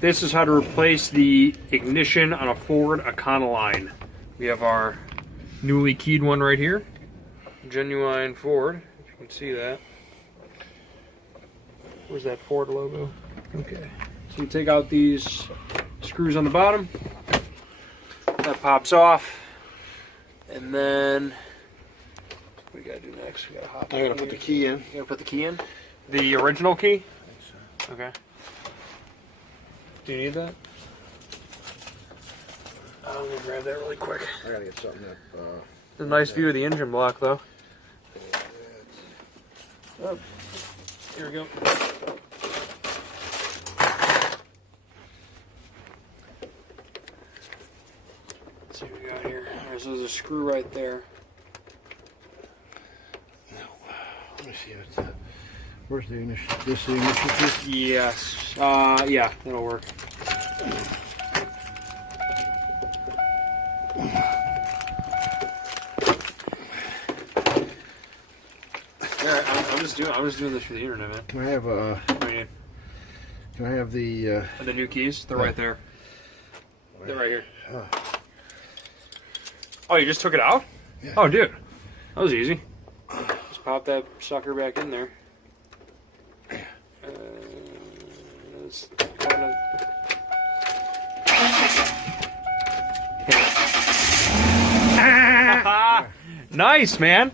This is how to replace the ignition on a Ford Econoline. We have our newly keyed one right here. Genuine Ford, if you can see that. Where's that Ford logo? Okay. So you take out these screws on the bottom. That pops off. And then, what do we gotta do next? We gotta hop I gotta put the key in. You gotta put the key in? The original key? So. Okay. Do you need that? I'm gonna grab that really quick. I gotta get something that. There's a nice view of the engine block, though. Oh, here we go. Let's see what we got here. There's a screw right there. Let me see what's that. Where's the ignition? This the ignition key? Yes. Yeah, that'll work. I'm just doing this for the internet, man. Can I have Can I have the new keys? They're right there. They're right here. Oh, you just took it out? Yeah. Oh, dude, that was easy. Just pop that sucker back in there. It's kind of... Nice, man.